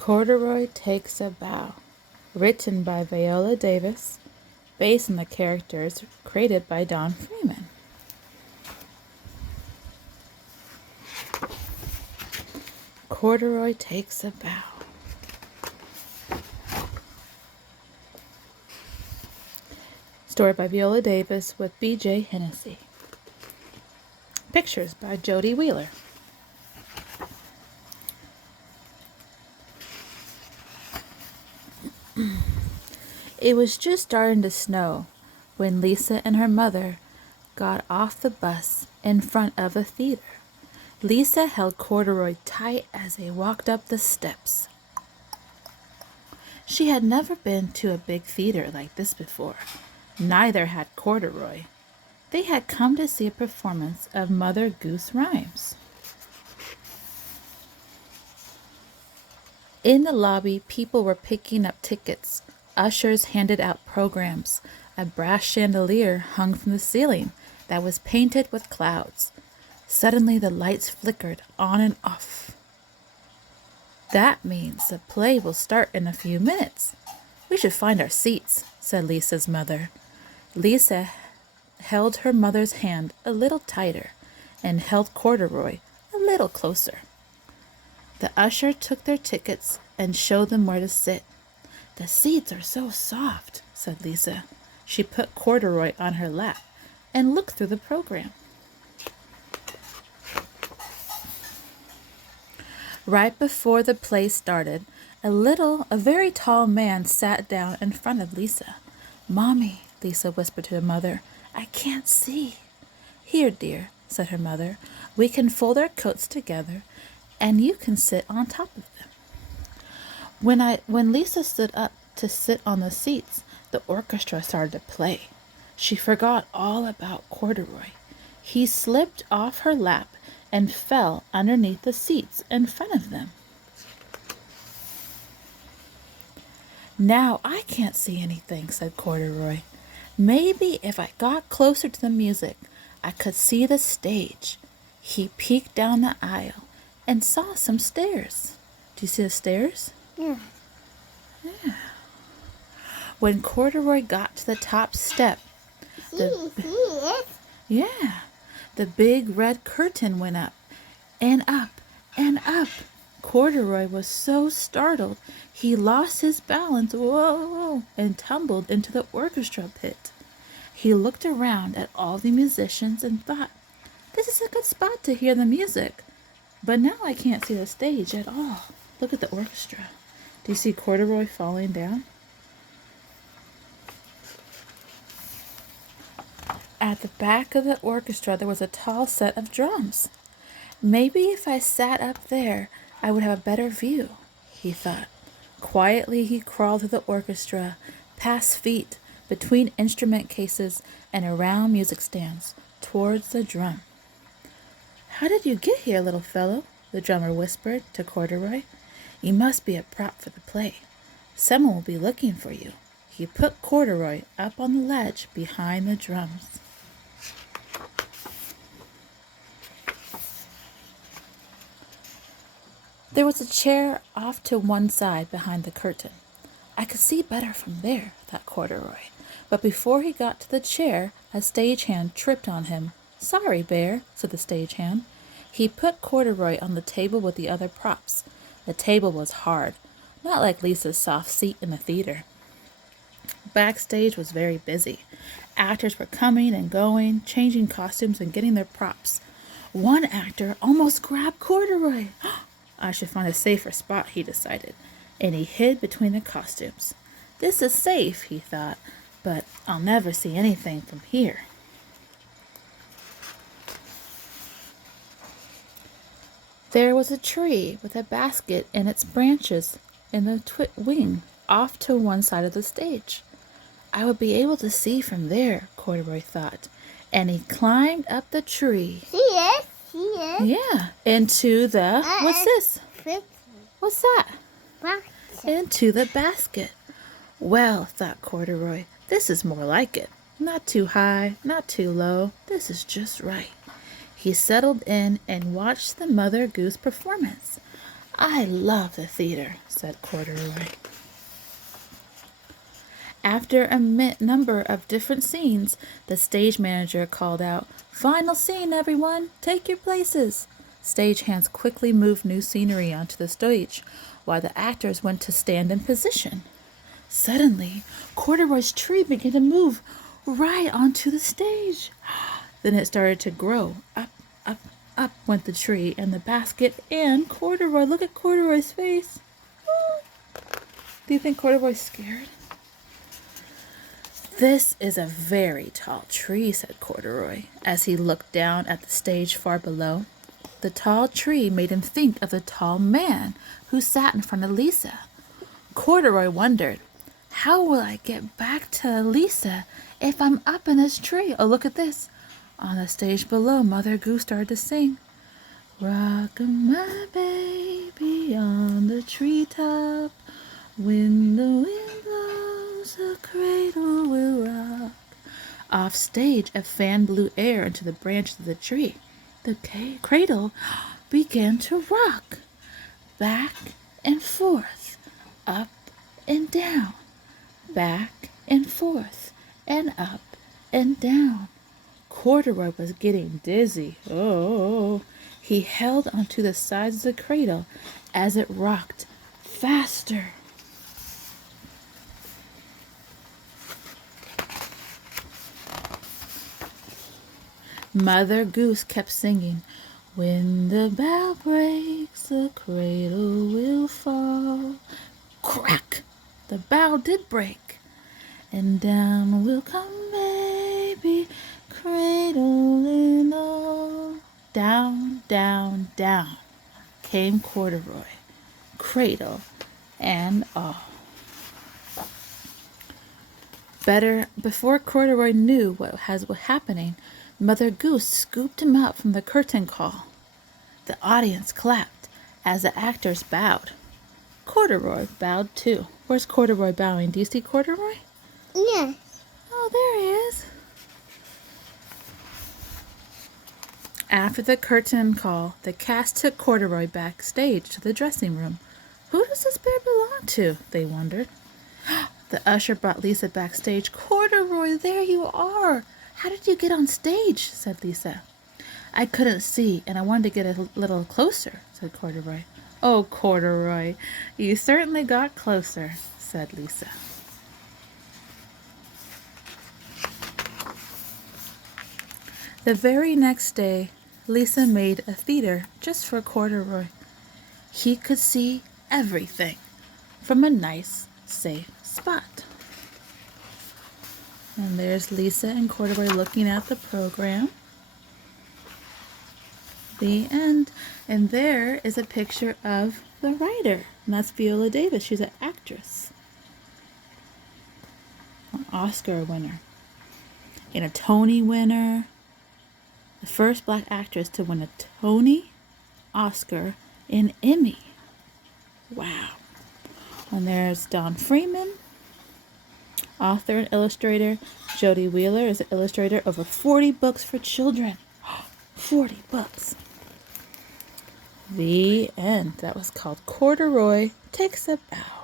Corduroy Takes a Bow, written by Viola Davis, based on the characters created by Don Freeman. Corduroy Takes a Bow. Story by Viola Davis with B.J. Hennessey. Pictures by Jody Wheeler. It was just starting to snow when Lisa and her mother got off the bus in front of the theater. Lisa held Corduroy tight as they walked up the steps. She had never been to a big theater like this before. Neither had Corduroy. They had come to see a performance of Mother Goose Rhymes. In the lobby, people were picking up tickets. Ushers handed out programs. A brass chandelier hung from the ceiling that was painted with clouds. Suddenly the lights flickered on and off. That means the play will start in a few minutes. We should find our seats, said Lisa's mother. Lisa held her mother's hand a little tighter and held Corduroy a little closer. The usher took their tickets and showed them where to sit. The seats are so soft, said Lisa. She put Corduroy on her lap and looked through the program. Right before the play started, a very tall man sat down in front of Lisa. "Mommy," Lisa whispered to her mother, "I can't see." "Here, dear," said her mother, "we can fold our coats together and you can sit on top of them." When Lisa stood up to sit on the seats, the orchestra started to play. She forgot all about Corduroy. He slipped off her lap and fell underneath the seats in front of them. "Now I can't see anything," said Corduroy. "Maybe if I got closer to the music, I could see the stage." He peeked down the aisle and saw some stairs. Do you see the stairs? Yeah. When Corduroy got to the top step, the big red curtain went up and up and up. Corduroy was so startled he lost his balance, and tumbled into the orchestra pit. He looked around at all the musicians and thought, "This is a good spot to hear the music. But now I can't see the stage at all. Look at the orchestra. Do you see Corduroy falling down?" At the back of the orchestra there was a tall set of drums. "Maybe if I sat up there, I would have a better view," he thought. Quietly he crawled through the orchestra, past feet, between instrument cases, and around music stands, towards the drum. "How did you get here, little fellow?" the drummer whispered to Corduroy. "You must be a prop for the play. Someone will be looking for you." He put Corduroy up on the ledge behind the drums. There was a chair off to one side behind the curtain. "I could see better from there," thought Corduroy. But before he got to the chair, a stagehand tripped on him. "Sorry, Bear," said the stagehand. He put Corduroy on the table with the other props. The table was hard, not like Lisa's soft seat in the theater. Backstage was very busy. Actors were coming and going, changing costumes and getting their props. One actor almost grabbed Corduroy. "I should find a safer spot," he decided, and he hid between the costumes. "This is safe," he thought, "but I'll never see anything from here." There was a tree with a basket in its branches in the wing off to one side of the stage. "I would be able to see from there," Corduroy thought, and he climbed up the tree. See it? Yeah, into the, what's this? What's that? Into the basket. "Well," thought Corduroy, "this is more like it. Not too high, not too low. This is just right." He settled in and watched the Mother Goose performance. I love the theater, said Corduroy. After a number of different scenes, the stage manager called out, "Final scene, everyone! Take your places!" Stagehands quickly moved new scenery onto the stage, while the actors went to stand in position. Suddenly, Corduroy's tree began to move right onto the stage. Then it started to grow. Up went the tree and the basket and Corduroy. Look at Corduroy's face. Do you think Corduroy's scared? "This is a very tall tree," said Corduroy, as he looked down at the stage far below. The tall tree made him think of the tall man who sat in front of Lisa. Corduroy wondered, how will I get back to Lisa if I'm up in this tree? Oh, look at this. On the stage below, Mother Goose started to sing, "Rockin' my baby on the treetop. When the wind blows, the cradle will rock." Off stage, a fan blew air into the branches of the tree. The cradle began to rock, back and forth, up and down, back and forth, and up and down. Corduroy was getting dizzy. Oh, he held onto the sides of the cradle as it rocked faster. Mother Goose kept singing, "When the bough breaks, the cradle will fall." Crack! The bough did break. "And down will come baby, cradle and all." Down, down, down came Corduroy, cradle and all. Before Corduroy knew what was happening, Mother Goose scooped him up from the curtain call. The audience clapped as the actors bowed. Corduroy bowed too. Where's Corduroy bowing? Do you see Corduroy? Yes. Oh, there he is. After the curtain call, the cast took Corduroy backstage to the dressing room. Who does this bear belong to? They wondered. The usher brought Lisa backstage. "Corduroy, there you are. How did you get on stage?" said Lisa. "I couldn't see, and I wanted to get a little closer," said Corduroy. "Oh, Corduroy, you certainly got closer," said Lisa. The very next day, Lisa made a theater just for Corduroy. He could see everything from a nice, safe spot. And there's Lisa and Corduroy looking at the program. The end. And there is a picture of the writer, and that's Viola Davis. She's an actress, an Oscar winner, and a Tony winner. The first black actress to win a Tony, Oscar, and Emmy. Wow. And there's Don Freeman, author and illustrator. Jody Wheeler is an illustrator of over 40 books for children. 40 books. The end. That was called Corduroy Takes a Bow.